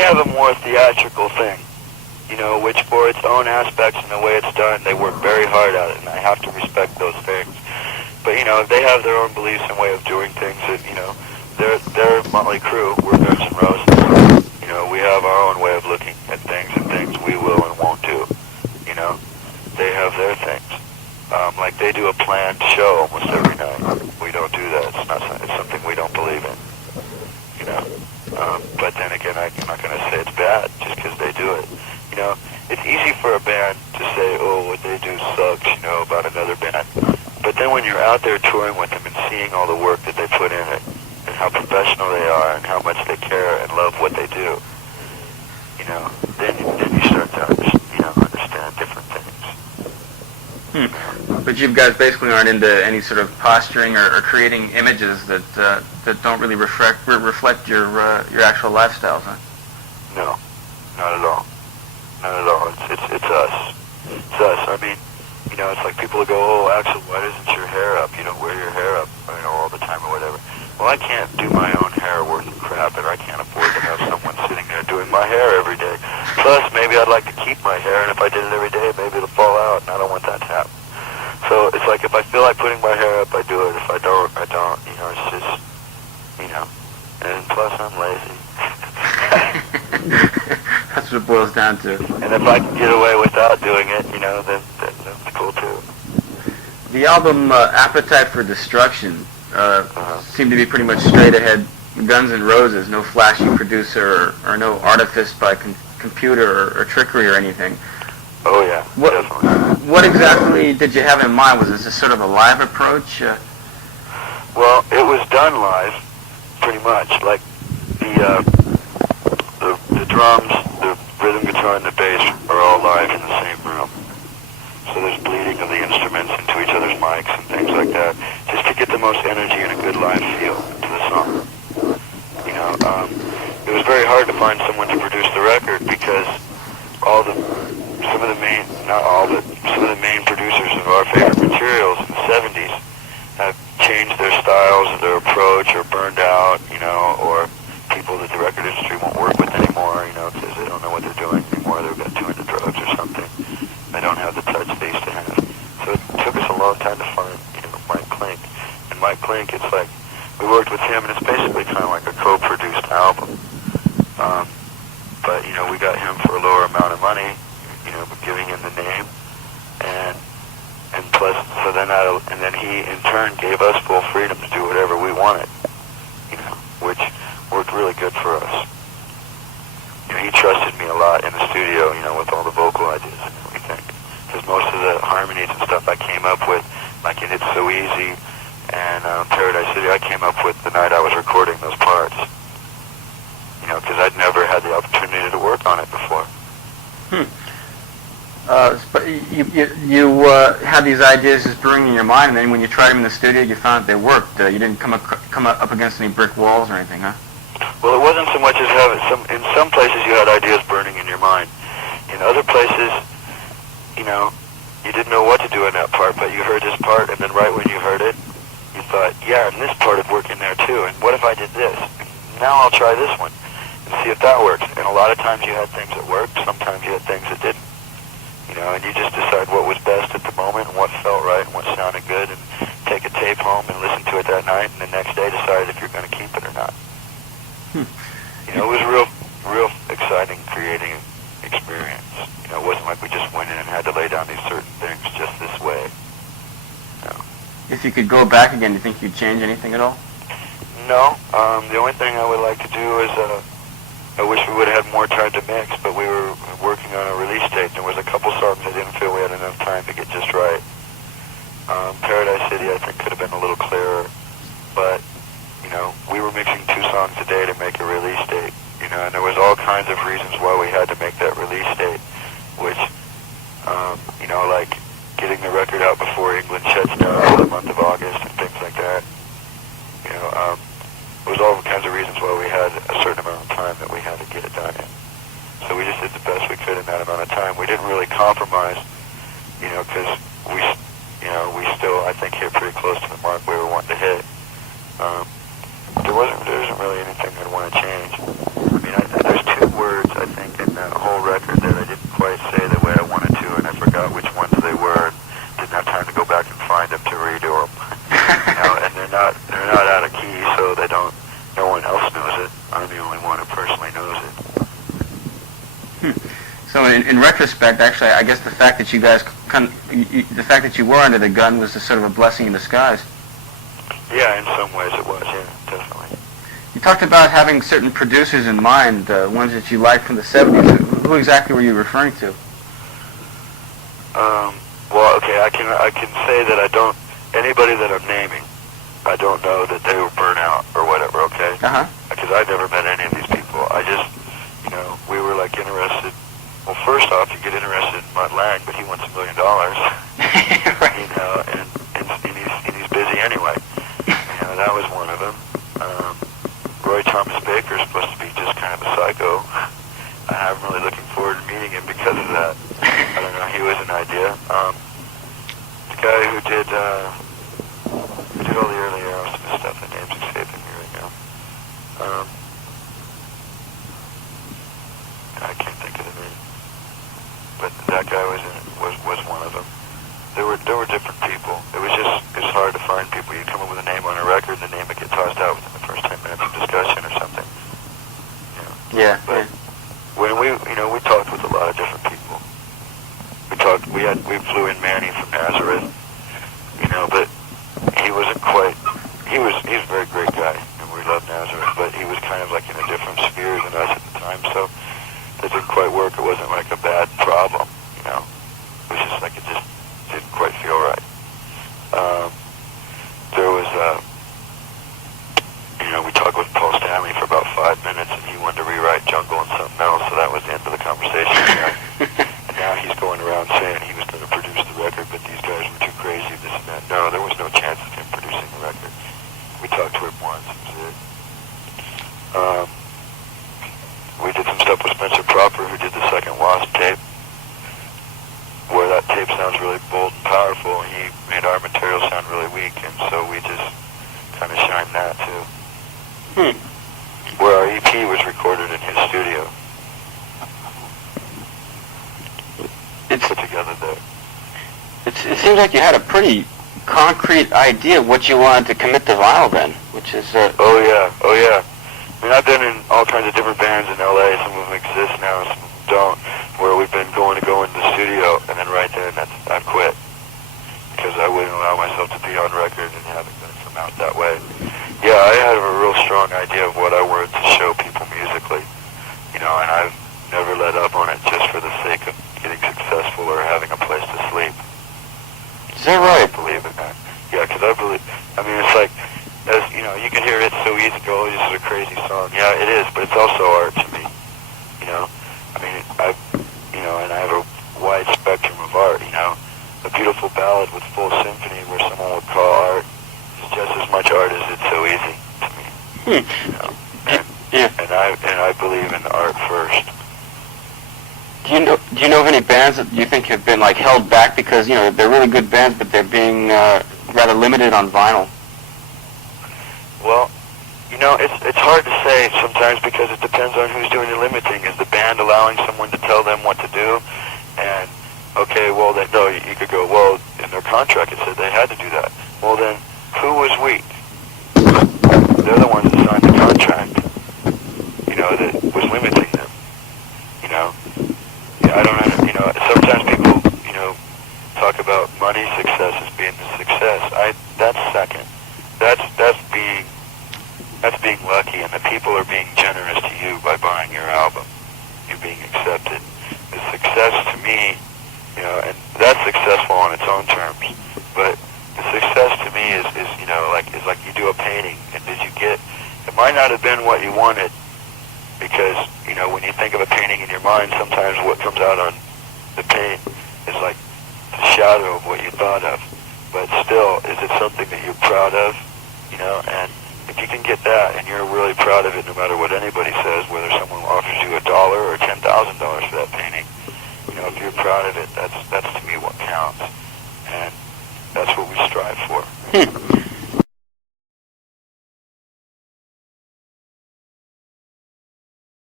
have a more theatrical thing, which for its own aspects and the way it's done, they work very hard at it, and I have to respect those things. But, they have their own beliefs and way of doing things that, they're Motley Crue, we're Guns N' Roses. We have our own way of looking at things and things we will and won't do. They have their things. Like they do a planned show almost every night. We don't do that. It's something we don't believe in. But then again, I'm not going to say it's bad just because they do it. It's easy for a band to say, oh, what they do sucks, about another band. But then when you're out there touring with them and seeing all the work that they put in it, and how professional they are, and how much they care and love what they do, then you start to understand different things. But you guys basically aren't into any sort of posturing or creating images that don't really reflect your actual lifestyles, huh? No, not at all. Not at all. It's us. It's us. I mean, it's like people go, oh, Axl, why isn't your hair up? You don't wear your hair up, all the time or whatever. Well, I can't do my own hair worth of crap, and I can't afford to have someone sitting there doing my hair every day. Plus, maybe I'd like to keep my hair, and if I did it every day, maybe it'll fall out, and I don't want that to happen. So it's like if I feel like putting my hair up, I do it. If I don't, I don't. It's just, and plus I'm lazy. That's what it boils down to. And if I can get away without doing it, then that's cool too. The album Appetite for Destruction seemed to be pretty much straight ahead Guns N' Roses, no flashy producer or no artifice by computer or trickery or anything. Oh yeah, definitely. What exactly did you have in mind? Was this sort of a live approach? Well, it was done live, pretty much. Like the drums, the rhythm guitar, and the bass are all live in the same room. So there's bleeding of the instruments into each other's mics and things like that, just to get the most energy and a good live feel to the song. It was very hard to find someone to produce the record because some of the main producers of our favorite materials in the 70s have changed their styles, their approach, or burned out, or people that the record industry won't work with anymore, because they don't know what they're doing anymore. They've got too into drugs or something. They don't have the touch they used to have. So it took us a long time to find, Mike Klink. And Mike Klink, it's like, we worked with him, and it's basically kind of like a co-produced album. But, we got him for a lower amount of money, giving him the name. And plus, and then he, in turn, gave us full freedom to do whatever we wanted, which worked really good for us. He trusted me a lot in the studio, with all the vocal ideas and everything. Because most of the harmonies and stuff I came up with, like in It's So Easy and Paradise City, I came up with the night I was recording those parts. Because I'd never had the opportunity to work on it before. But you had these ideas just brewing in your mind, and then when you tried them in the studio, you found that they worked. You didn't come up against any brick walls or anything, huh? Well, it wasn't so much as in some places you had ideas burning in your mind. In other places, you didn't know what to do in that part, but you heard this part, and then right when you heard it, you thought, yeah, and this part would work in there too, and what if I did this? Now I'll try this one and see if that works. And a lot of times you had things that worked, sometimes you had things that didn't. And you just decide what was best at the moment and what felt right and what sounded good, and take a tape home and listen to it that night, and the next day decide if you're going to keep it or not. It was real exciting creating experience. It wasn't like we just went in and had to lay down these certain things just this way. If you could go back again, do you think you'd change anything at all? No. The only thing I would like to do is I wish we would have had more time to mix, but we were working on a release date. There was a couple songs I didn't feel we had enough time to get just right. Paradise City, I think, could have been a little clearer, but we were mixing 2 songs a day to make a release date, and there was all kinds of reasons why we had to make that release date, which, like getting the record out before England shuts down for the month of August and things like that. There was all kinds of reasons why we had a certain amount of time that we had to get it done in. So we just did the best we could in that amount of time. We didn't really compromise, because we still, I think, hit pretty close to the mark we were wanting to hit. There isn't really anything I'd want to change. I mean, there's 2 words So in retrospect, actually, I guess the fact that you guys the fact that you were under the gun was a sort of a blessing in disguise. Yeah, in some ways it was. Yeah, definitely. You talked about having certain producers in mind, ones that you liked from the 70s. Who exactly were you referring to? Well, okay, I can say that I don't, anybody that I'm naming, I don't know that they were burnt out or whatever, okay? Uh-huh. Because I've never met any of these people. I just, we were like interested. Well, first off, you get interested in Mutt Lange, but he wants $1 million. Right. And he's busy anyway. That was one of them. Roy Thomas Baker is supposed to be just kind of a psycho. I'm really looking forward to meeting him because of that. I don't know, he was an idea. The guy who did all the early Aerosmith stuff, the name's escaping me right now. I can't think of the name. But that guy was one of them. There were different people. It's hard to find people. You come up with a name on a record, and the name would get tossed out within the first 10 minutes of discussion or something. Yeah. But when we talked with a lot of different people. We flew in Manny from Nazareth, but he wasn't quite. He's a very great guy, and we love Nazareth, but he was kind of like in a different sphere than us at the time, so it didn't quite work. It wasn't like a bad problem, It was just like it just didn't quite feel right. There was, we talked with Paul Stanley for about 5 minutes, and he wanted to rewrite Jungle and something else, so that was the end of the conversation. And now he's going around saying he was going to produce the record, but these guys were too crazy, this and that. No, there was no chance of him producing the record. We talked to him once, that was it. We did some stuff with Spencer Proper, who did the second Wasp tape, where that tape sounds really bold and powerful, and he made our material sound really weak, and so we just kind of shined that too. Where our EP was recorded in his studio. It's put together there. It seems like you had a pretty concrete idea of what you wanted to commit to vinyl then, which is... Oh yeah. I mean, I've been in all kinds of different bands in LA. Some of them exist now, some of them don't, where we've been going into the studio, and then right then I've quit. Because I wouldn't allow myself to be on record and have it come out that way. Yeah, I had a real strong idea of what I wanted to show people musically, and I've never let up on it just for the sake of getting successful or having a place to sleep. Is that right? I believe in that. Yeah, because it's like, as you can hear It's So Easy go, this is a crazy song. Yeah, it is, but it's also art to me. And I have a wide spectrum of art, A beautiful ballad with full symphony where someone would call art is just as much art as It's So Easy to me. And I believe in art first. Do you know of any bands that you think have been held back because they're really good bands, but they're being rather limited on vinyl? Well, it's hard to say sometimes because it depends on who's doing the limiting. Is the band allowing someone to tell them what to do? And okay, well then no, you could go, well, in their contract it said they had to do that. Well then, who was weak? They're the ones that signed the contract, that was limiting them. I don't know, sometimes people, talk about money success as being the success. That's second. That's being lucky, and the people are being generous to you by buying your album. You being accepted. The success to me, and that's successful on its own terms. But the success to me is like you do a painting, and did you get? It might not have been what you wanted, because when you think of a painting in your mind, sometimes what comes out on the paint is like the shadow of what you thought of. But still, is it something that you're proud of? And if you can get that, and you're really proud of it, no matter what anybody says, whether someone